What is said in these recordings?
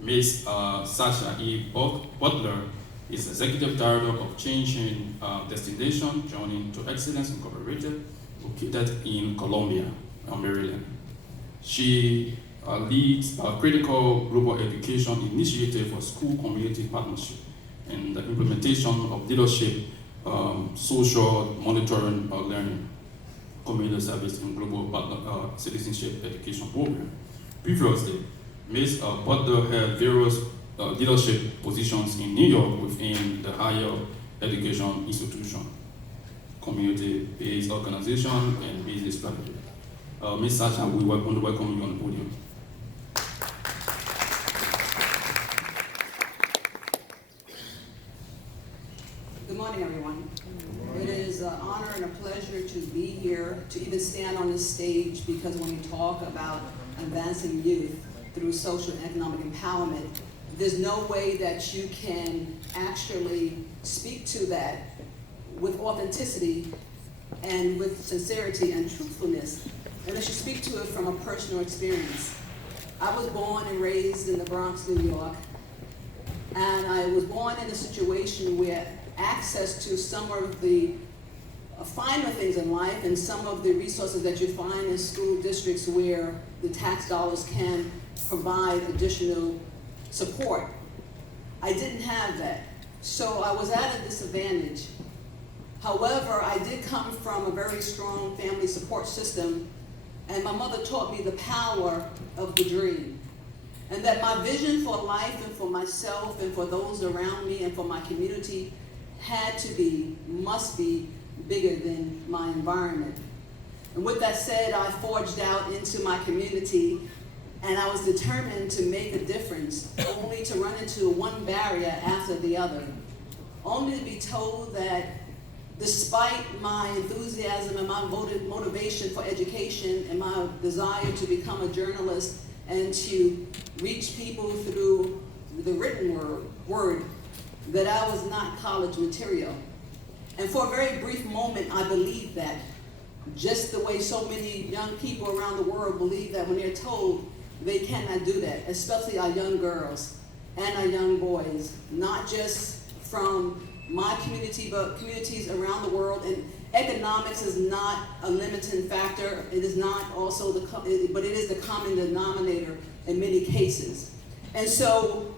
Ms. Sasha E. Butler is Executive Director of Changing Destination Journey to Excellence Incorporated, located in Columbia, Maryland. She leads a critical global education initiative for school community partnership and the implementation of leadership, social monitoring, learning, community service, and global citizenship education program. Previously, Ms. Butler had various leadership positions in New York within the higher education institution, community-based organization, and business strategy. Ms. Sasha, we want to welcome you on the podium. Good morning, everyone. It is an honor and a pleasure to be here, to even stand on this stage, because when we talk about advancing youth through social and economic empowerment, there's no way that you can actually speak to that with authenticity and with sincerity and truthfulness unless you speak to it from a personal experience. I was born and raised in the Bronx, New York, and I was born in a situation where access to some of the finer things in life and some of the resources that you find in school districts where the tax dollars can provide additional support. I didn't have that, so I was at a disadvantage. However, I did come from a very strong family support system, and my mother taught me the power of the dream, and that my vision for life and for myself and for those around me and for my community had to be, must be, bigger than my environment. And with that said, I forged out into my community, and I was determined to make a difference, only to run into one barrier after the other, only to be told that despite my enthusiasm and my motivation for education and my desire to become a journalist and to reach people through the written word, that I was not college material. And for a very brief moment, I believed that, just the way so many young people around the world believe that when they're told they cannot do that, especially our young girls and our young boys, not just from my community, but communities around the world. And economics is not a limiting factor. It is not also but it is the common denominator in many cases. And so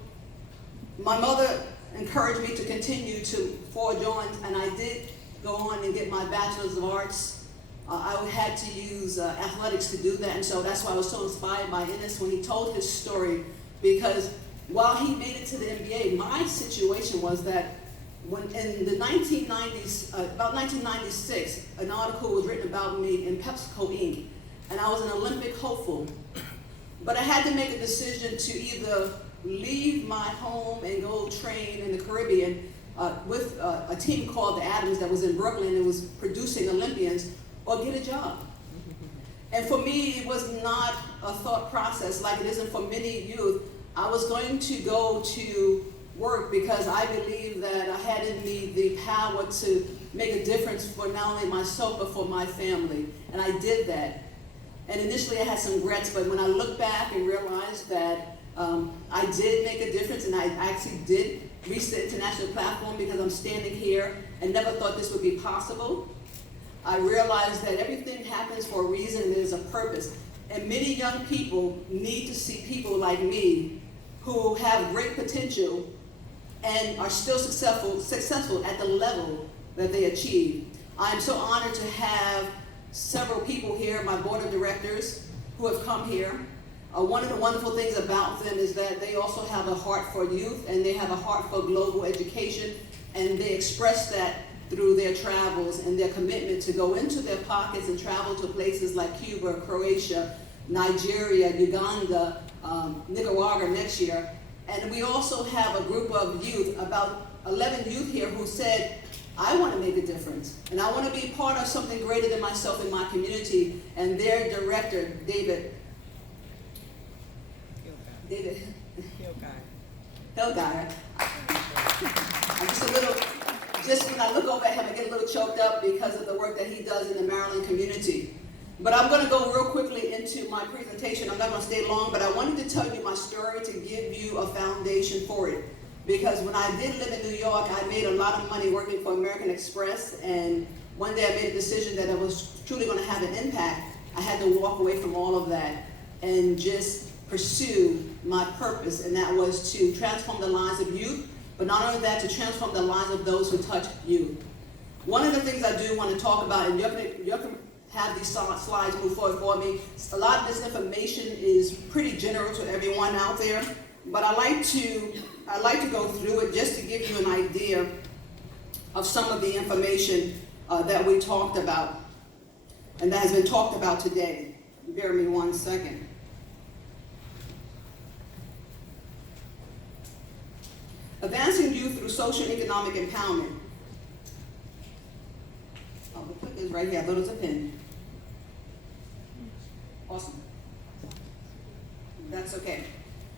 my mother encouraged me to continue to forge on, and I did go on and get my Bachelor's of Arts. I had to use athletics to do that, and so that's why I was so inspired by Ennis when he told his story, because while he made it to the NBA, my situation was that when in the 1990s, about 1996, an article was written about me in PepsiCo Inc., and I was an Olympic hopeful. But I had to make a decision to either leave my home and go train in the Caribbean with a team called the Adams that was in Brooklyn and was producing Olympians, or get a job. And for me, it was not a thought process like it isn't for many youth. I was going to go to work because I believed that I had in me the power to make a difference for not only myself, but for my family. And I did that. And initially I had some regrets, but when I look back and realized that I did make a difference, and I actually did reach the international platform because I'm standing here and never thought this would be possible. I realized that everything happens for a reason and there's a purpose. And many young people need to see people like me who have great potential and are still successful at the level that they achieve. I'm so honored to have several people here, my board of directors, who have come here. One of the wonderful things about them is that they also have a heart for youth, and they have a heart for global education, and they express that through their travels and their commitment to go into their pockets and travel to places like Cuba, Croatia, Nigeria, Uganda, Nicaragua next year. And we also have a group of youth, about 11 youth here, who said, I want to make a difference, and I want to be part of something greater than myself in my community. And their director, David Hillgeier. Just when I look over at him, I get a little choked up because of the work that he does in the Maryland community. But I'm going to go real quickly into my presentation. I'm not going to stay long, but I wanted to tell you my story to give you you a foundation for it. Because when I did live in New York, I made a lot of money working for American Express, and one day I made a decision that I was truly going to have an impact. I had to walk away from all of that and just pursue my purpose, and that was to transform the lives of youth, but not only that, to transform the lives of those who touch youth. One of the things I do want to talk about, and you can have these slides move forward for me. A lot of this information is pretty general to everyone out there, but I like to go through it just to give you an idea of some of the information that we talked about and that has been talked about today. Bear with me 1 second. Advancing youth through social and economic empowerment. Oh, the clip is right here. I thought it was a pin. Awesome. That's okay.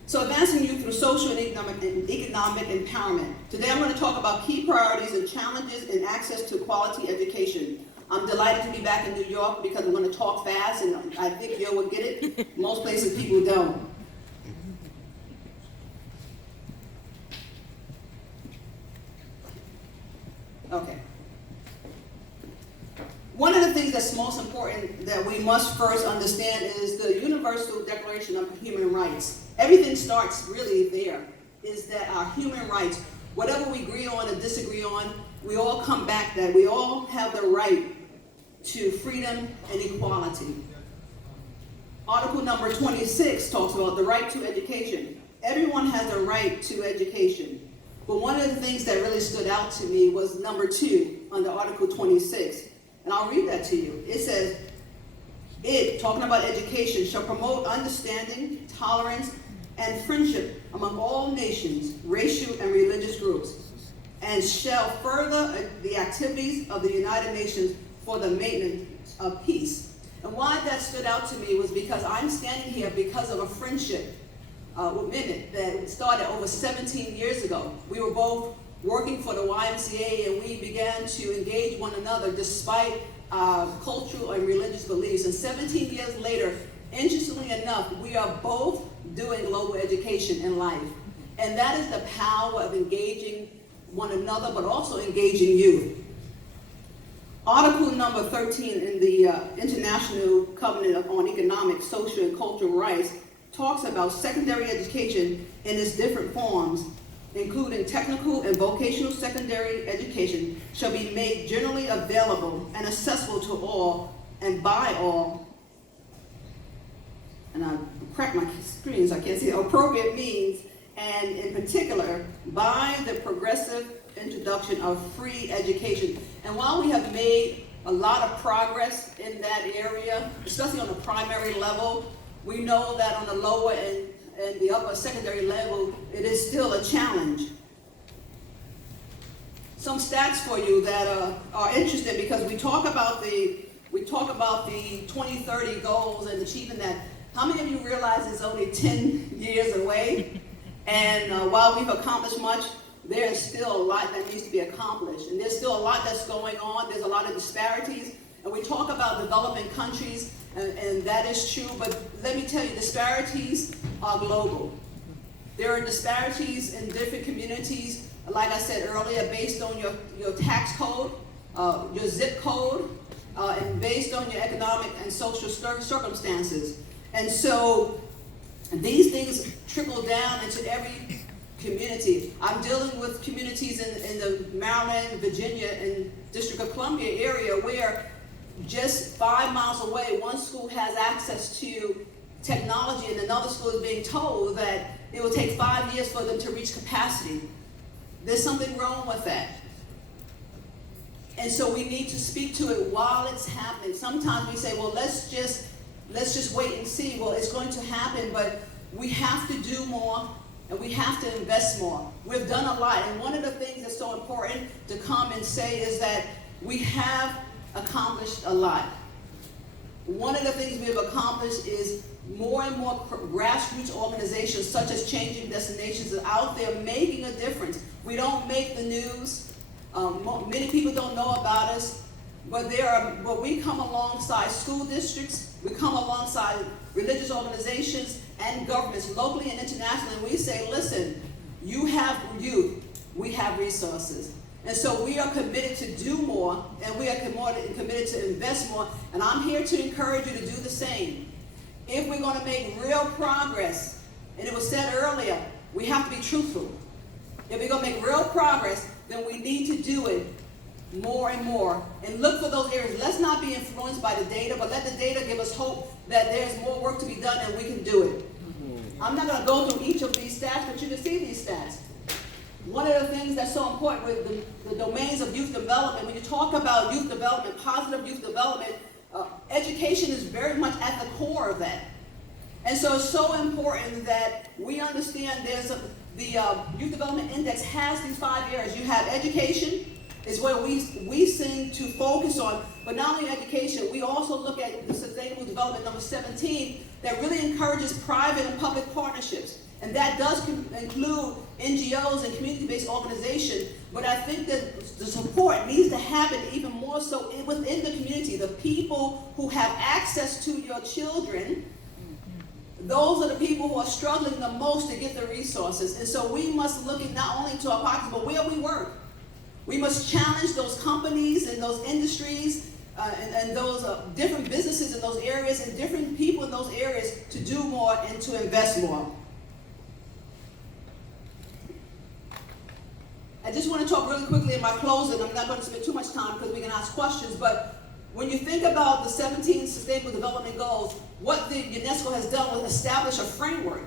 So advancing youth through social and economic empowerment. Today I'm going to talk about key priorities and challenges in access to quality education. I'm delighted to be back in New York because I'm going to talk fast, and I think you will get it. Most places people don't. Okay. One of the things that's most important that we must first understand is the Universal Declaration of Human Rights. Everything starts really there, is that our human rights, whatever we agree on or disagree on, we all come back that we all have the right to freedom and equality. Article number 26 talks about the right to education. Everyone has the right to education. But one of the things that really stood out to me was number 2 under Article 26. And I'll read that to you. It says, it, talking about education, shall promote understanding, tolerance, and friendship among all nations, racial and religious groups, and shall further the activities of the United Nations for the maintenance of peace. And why that stood out to me was because I'm standing here because of a friendship with Mehmet that started over 17 years ago. We were both working for the YMCA, and we began to engage one another despite cultural and religious beliefs. And 17 years later, interestingly enough, we are both doing global education in life. And that is the power of engaging one another, but also engaging youth. Article number 13 in the International Covenant on Economic, Social, and Cultural Rights talks about secondary education in its different forms, including technical and vocational secondary education, shall be made generally available and accessible to all and by all, and I cracked my screen so I can't see, appropriate means, and in particular, by the progressive introduction of free education. And while we have made a lot of progress in that area, especially on the primary level, we know that on the lower and the upper secondary level, it is still a challenge. Some stats for you that are interesting, because we talk about the 2030 goals and achieving that. How many of you realize it's only 10 years away? And while we've accomplished much, there is still a lot that needs to be accomplished. And there's still a lot that's going on. There's a lot of disparities. And we talk about developing countries, and that is true, but let me tell you, disparities are global. There are disparities in different communities, like I said earlier, based on your tax code, your zip code, and based on your economic and social circumstances. And so these things trickle down into every community. I'm dealing with communities in the Maryland, Virginia, and District of Columbia area where just 5 miles away, one school has access to technology and another school is being told that it will take 5 years for them to reach capacity. There's something wrong with that. And so we need to speak to it while it's happening. Sometimes we say, well, let's just wait and see. Well, it's going to happen, but we have to do more and we have to invest more. We've done a lot, and one of the things that's so important to come and say is that we have accomplished a lot. One of the things we have accomplished is more and more grassroots organizations such as Changing Destinations are out there making a difference. We don't make the news. Many people don't know about us. But we come alongside school districts, we come alongside religious organizations and governments locally and internationally, and we say, listen, you have youth, we have resources. And so we are committed to do more, and we are committed to invest more, and I'm here to encourage you to do the same. If we're going to make real progress, and it was said earlier, we have to be truthful. If we're going to make real progress, then we need to do it more and more, and look for those areas. Let's not be influenced by the data, but let the data give us hope that there's more work to be done and we can do it. I'm not going to go through each of these stats, but you can see these stats. One of the things that's so important with the domains of youth development, when you talk about youth development, positive youth development, education is very much at the core of that. And so it's so important that we understand the Youth Development Index has these 5 areas. You have education, is where we seem to focus on, but not only education, we also look at the Sustainable Development number 17 that really encourages private and public partnerships. And that does include NGOs and community-based organizations, but I think that the support needs to happen even more so within the community. The people who have access to your children, those are the people who are struggling the most to get the resources. And so we must look at not only to our pockets, but where we work. We must challenge those companies and those industries and those different businesses in those areas and different people in those areas to do more and to invest more. I just want to talk really quickly in my closing. I'm not going to spend too much time because we can ask questions, but when you think about the 17 Sustainable Development Goals, what the UNESCO has done was establish a framework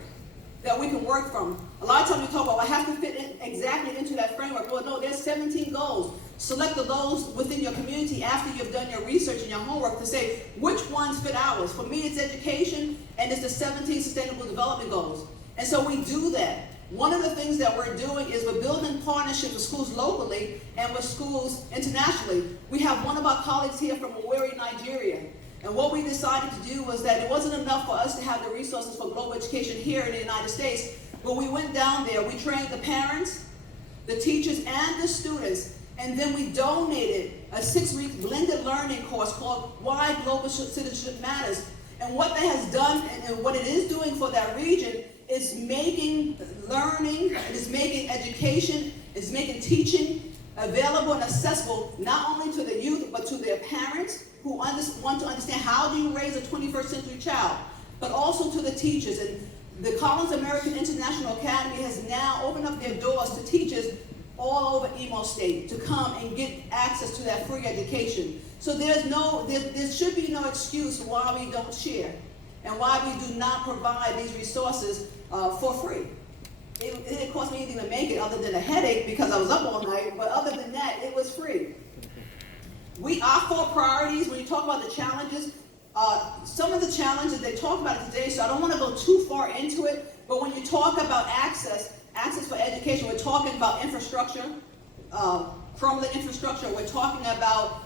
that we can work from. A lot of times we talk about, I have to fit in exactly into that framework. Well, no, there's 17 goals. Select the goals within your community after you've done your research and your homework to say, which ones fit ours? For me, it's education, and it's the 17 Sustainable Development Goals. And so we do that. One of the things that we're doing is we're building partnerships with schools locally and with schools internationally. We have one of our colleagues here from Owerri, Nigeria. And what we decided to do was that it wasn't enough for us to have the resources for global education here in the United States, but we went down there, we trained the parents, the teachers, and the students, and then we donated a 6-week blended learning course called Why Global Citizenship Matters. And what that has done, and what it is doing for that region, is making learning, it is making education, it's making teaching available and accessible not only to the youth, but to their parents who want to understand how do you raise a 21st century child, but also to the teachers. And the Collins American International Academy has now opened up their doors to teachers all over Imo State to come and get access to that free education. So there should be no excuse why we don't share and why we do not provide these resources for free. It didn't cost me anything to make it other than a headache because I was up all night, but other than that, it was free. Our 4 priorities, when you talk about the challenges, some of the challenges, they talk about it today, so I don't want to go too far into it, but when you talk about access for education, we're talking about infrastructure, crumbling infrastructure, we're talking about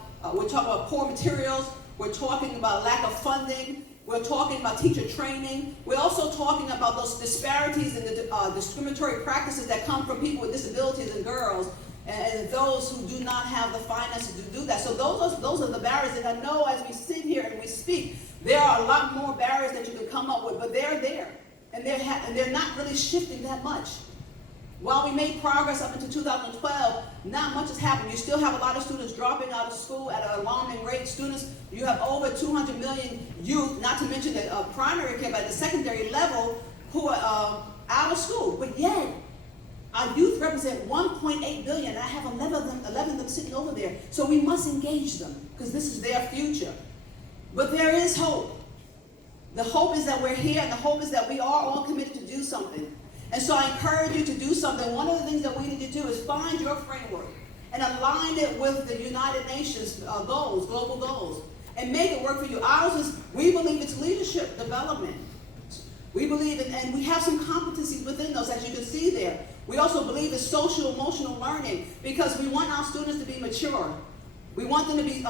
poor materials, we're talking about lack of funding, we're talking about teacher training, we're also talking about those disparities and the discriminatory practices that come from people with disabilities and girls, and those who do not have the finances to do that. So those are the barriers, and I know as we sit here and we speak, there are a lot more barriers that you can come up with, but they're there, and they're not really shifting that much. While we made progress up until 2012, not much has happened. You still have a lot of students dropping out of school at an alarming rate. You have over 200 million youth, not to mention the primary care, but at the secondary level, who are out of school. But yet, our youth represent 1.8 billion, and I have 11 of them sitting over there. So we must engage them, because this is their future. But there is hope. The hope is that we're here, and the hope is that we are all committed to do something. And so I encourage you to do something. One of the things that we need to do is find your framework and align it with the United Nations goals, global goals, and make it work for you. Ours is, we believe it's leadership development. We believe in, and we have some competencies within those, as you can see there. We also believe in social emotional learning, because we want our students to be mature. We want them to be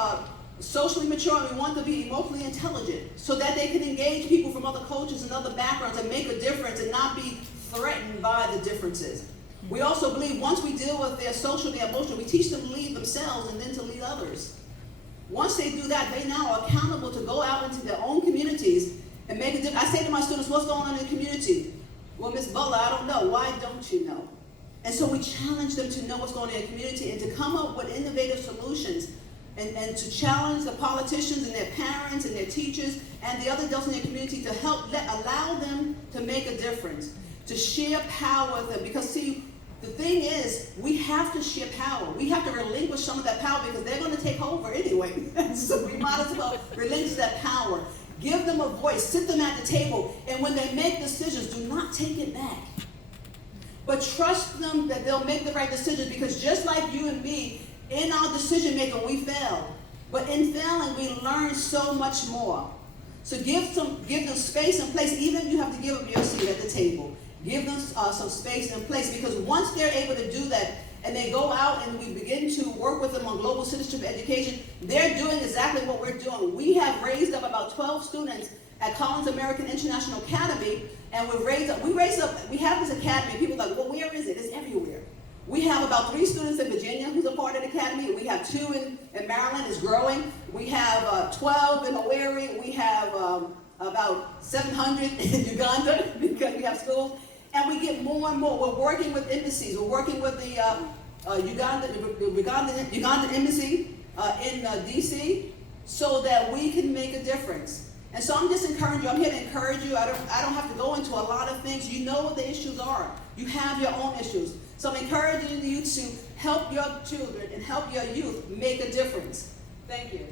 socially mature, and we want them to be emotionally intelligent so that they can engage people from other cultures and other backgrounds and make a difference and not be threatened by the differences. We also believe once we deal with their social and emotional, we teach them to lead themselves and then to lead others. Once they do that, they now are accountable to go out into their own communities and make a difference. I say to my students, what's going on in the community? Well, Ms. Butler, I don't know. Why don't you know? And so we challenge them to know what's going on in the community and to come up with innovative solutions and to challenge the politicians and their parents and their teachers and the other adults in their community to allow them to make a difference, to share power with them. Because see, the thing is, we have to share power. We have to relinquish some of that power because they're going to take over anyway. So we might as well relinquish that power. Give them a voice, sit them at the table, and when they make decisions, do not take it back. But trust them that they'll make the right decisions, because just like you and me, in our decision making, we fail. But in failing, we learn so much more. So give them space and place. Even if you have to give them your seat at the table, give them some space and place, because once they're able to do that, and they go out and we begin to work with them on global citizenship education, they're doing exactly what we're doing. We have raised up about 12 students at Collins American International Academy, and we have this academy. People are like, well, where is it? It's everywhere. We have about 3 students in Virginia who's a part of the academy. We have 2 in Maryland, it's growing. We have 12 in Owerri. We have about 700 in Uganda because we have schools. And we get more and more. We're working with embassies. We're working with the Ugandan embassy in DC so that we can make a difference. And so I'm just encouraging you. I'm here to encourage you. I don't have to go into a lot of things. You know what the issues are. You have your own issues. So I'm encouraging you to help your children and help your youth make a difference. Thank you.